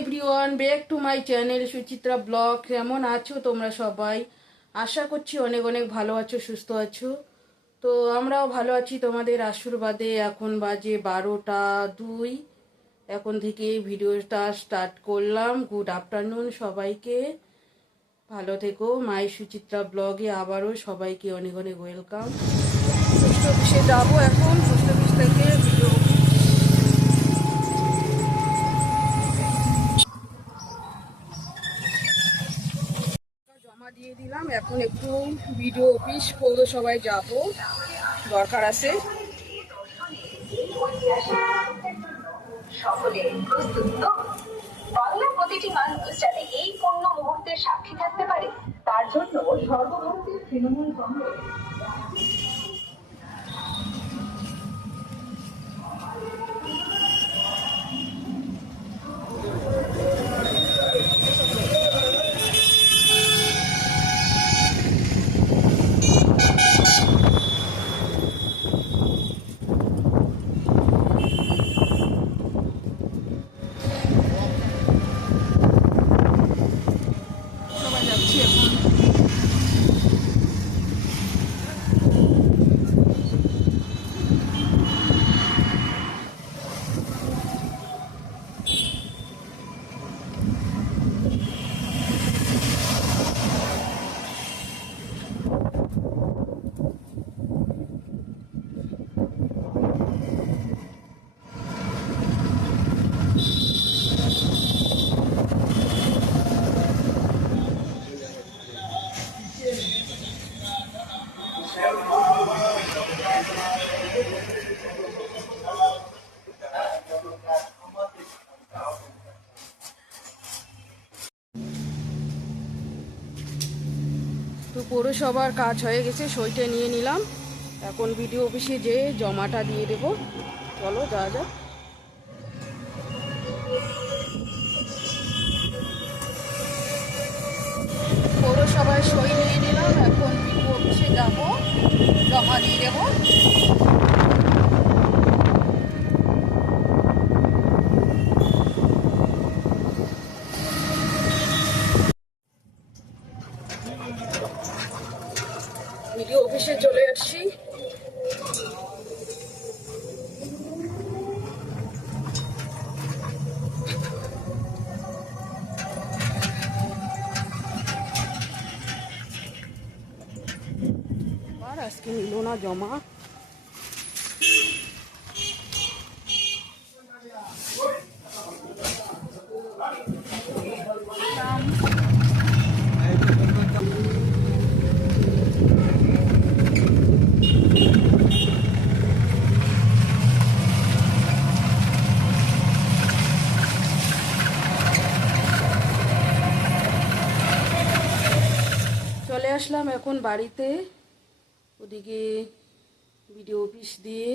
Everyone back to my channel Suchitra blog কেমন আছো তোমরা সবাই? আশা করছি অনেক অনেক ভালো আছো, সুস্থ আছো। তো আমরাও ভালো আছি তোমাদের আশীর্বাদে। এখন বাজে বারোটা দুই। এখন থেকে ভিডিওটা স্টার্ট করলাম। গুড আফটারনুন সবাইকে। ভালো থেকো। মাই সুচিত্রা ব্লগে আবারও সবাইকে অনেক অনেক ওয়েলকাম অফিসে যাব এখন। দিয়ে দিলাম। এখন একটু ভিডিও অফিস পৌরসভায় যাব। দরকার আছে। সকলে প্রতিটি মানুষ যাতে এই মুহূর্তের সাক্ষী থাকতে পারে, তার জন্য সর্বভারতীয় তৃণমূল কংগ্রেস পৌরসভার কাজ হয়ে গেছে, সইটা নিয়ে নিলাম। এখন বিডিও অফিসে যে জমাটা দিয়ে দেব। চলো যা যা পৌরসভায় সই নিয়ে নিলাম, এখন বিডিও অফিসে যাব, জমা দিয়ে দেবো। আজকে নিল না জমা চলে আসলাম এখন বাড়িতে ওদিকে ভিডিও অফিস দিয়ে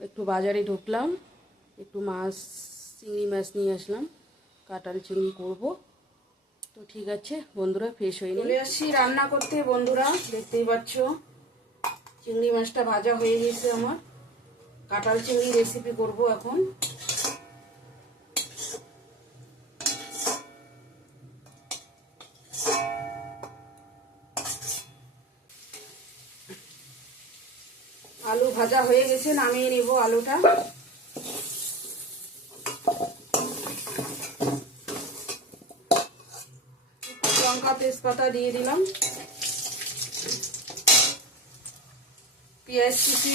একটু বাজারে ঢুকলাম, একটু মাছ, চিংড়ি মাছ নিয়ে আসলাম কাটাল চিংড়ি করব। তো ঠিক আছে, বন্ধুরা ফ্রেশ হয়ে চলে আসছি রান্না করতে, বন্ধুরা, দেখতেই পাচ্ছ, চিংড়ি মাছটা ভাজা হয়ে গেছে আমার। কাটাল চিংড়ি রেসিপি করব এখন। আলু ভাজা হয়ে গেছে, নামিয়ে নেব আলুটা। লঙ্কা তেজপাতা দিয়ে দিলাম। পেঁয়াজ কুচি।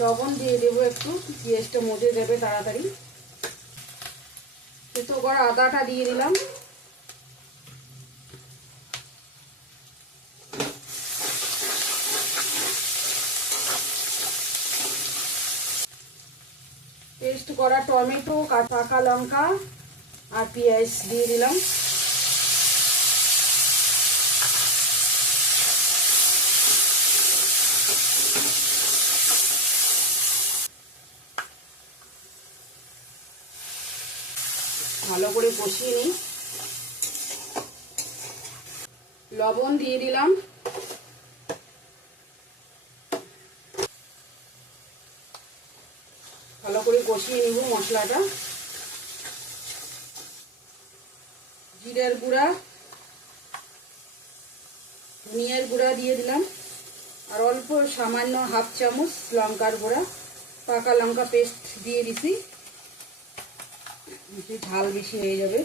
লবণ দিয়ে দেবো একটু, পেঁয়াজটা মজে যাবে তাড়াতাড়ি। তেতো করা আদাটা দিয়ে দিলাম। পেস্ট করা টমেটো পাকা লঙ্কা আর পেঁয়াজ দিয়ে দিলাম। ভালো করে কষিয়ে নিই। লবণ দিয়ে দিলাম। ভালো করে কষিয়ে নিব মশলাটা। জিরের গুঁড়া, ধনিয়ার গুঁড়া দিয়ে দিলাম। আর অল্প সামান্য হাফ চামচ লঙ্কার গুঁড়া, পাকা লঙ্কা পেস্ট দিয়ে দিছি। একটু ঝাল বেশি হয়ে যাবে।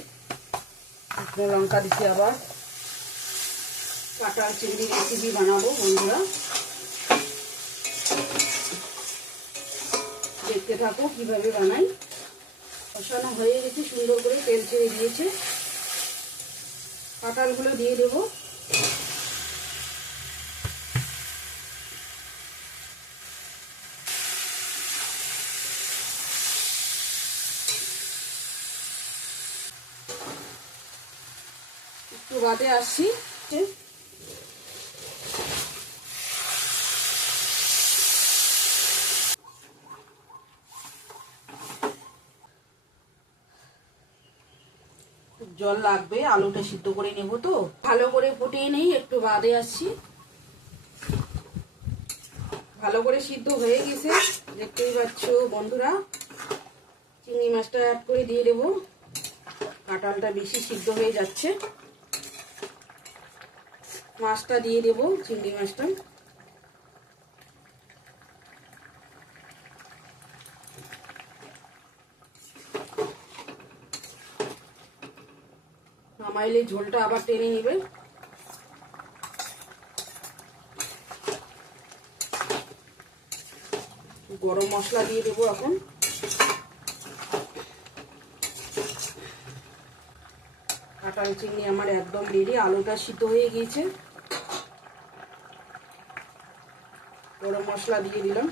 শুকনো লঙ্কা দিছি আবার। কাটার চিংড়ি রেসিপি বানাবো বন্ধুরা। দেখতে থাকো কীভাবে বানাই। কষানো হয়ে গেছে, সুন্দর করে তেল ছেড়ে দিয়েছে। কাঁঠালগুলো দিয়ে দেবো। একটু বাদে আসছি জল লাগবে, আলুটা সিদ্ধ করে নেব তো। ভালো করে ফুটিয়ে নেই, একটু বাদে আসছি ভালো করে সিদ্ধ হয়ে গেছে, দেখতেই পাচ্ছ বন্ধুরা। চিংড়ি মাছটা অ্যাড করে দিয়ে দেবো। কাঁঠালটা বেশি সিদ্ধ হয়ে যাচ্ছে। মাছটা দিয়ে দেবো, চিংড়ি মাছটা। নামাইলে ঝোলটা আবার টেনে নেবে। গরম মশলা দিয়ে দেবো এখন। কাঁঠাল চিংড়ি আমার একদম রেডি আলুটা সিদ্ধ হয়ে গিয়েছে। গরম মশলা দিয়ে দিলাম।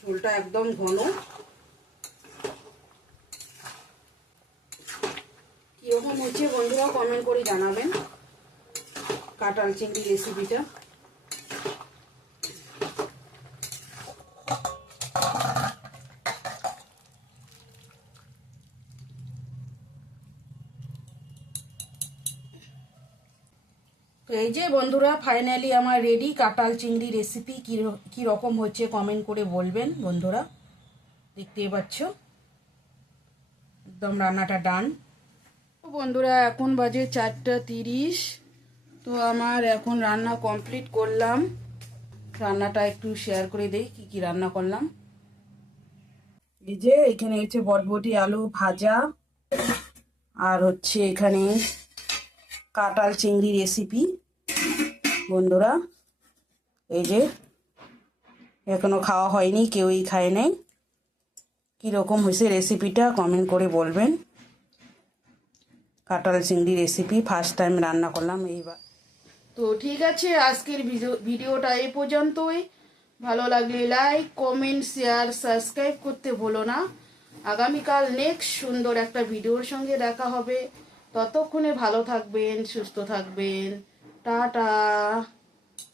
ঝোলটা একদম ঘন। কীরকম হচ্ছে বন্ধুরা কমেন্ট করে জানাবেন। কাঁঠাল চিংড়ি রেসিপিটা তো এই যে বন্ধুরা ফাইনালি আমার রেডি কাঁঠাল চিংড়ি রেসিপি কী কী রকম হচ্ছে কমেন্ট করে বলবেন বন্ধুরা। দেখতেই পাচ্ছ। একদম রান্নাটা ডান তো বন্ধুরা, এখন বাজে চারটা তিরিশ। তো আমার এখন রান্না কমপ্লিট করলাম। রান্নাটা একটু শেয়ার করে দেই, কি কি রান্না করলাম। এই যে এখানে হচ্ছে বটবটি আলু ভাজা। আর হচ্ছে এখানে কাঁঠাল চিংড়ি রেসিপি বন্ধুরা, এই যে, এখনও খাওয়া হয়নি, কেউই খায় নাই। কীরকম হয়েছে রেসিপিটা কমেন্ট করে বলবেন। কাঁঠাল চিংড়ি রেসিপি ফার্স্ট টাইম রান্না করলাম এইবার। তো ঠিক আছে, আজকের ভিডিওটা এই পর্যন্তই। ভালো লাগলে লাইক কমেন্ট শেয়ার সাবস্ক্রাইব করতে ভুলো না। আগামীকাল নেক্সট সুন্দর একটা ভিডিওর সঙ্গে দেখা হবে। ততক্ষণে ভালো থাকবেন সুস্থ থাকবেন। টাটা।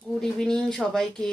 গুড ইভিনিং সবাইকে।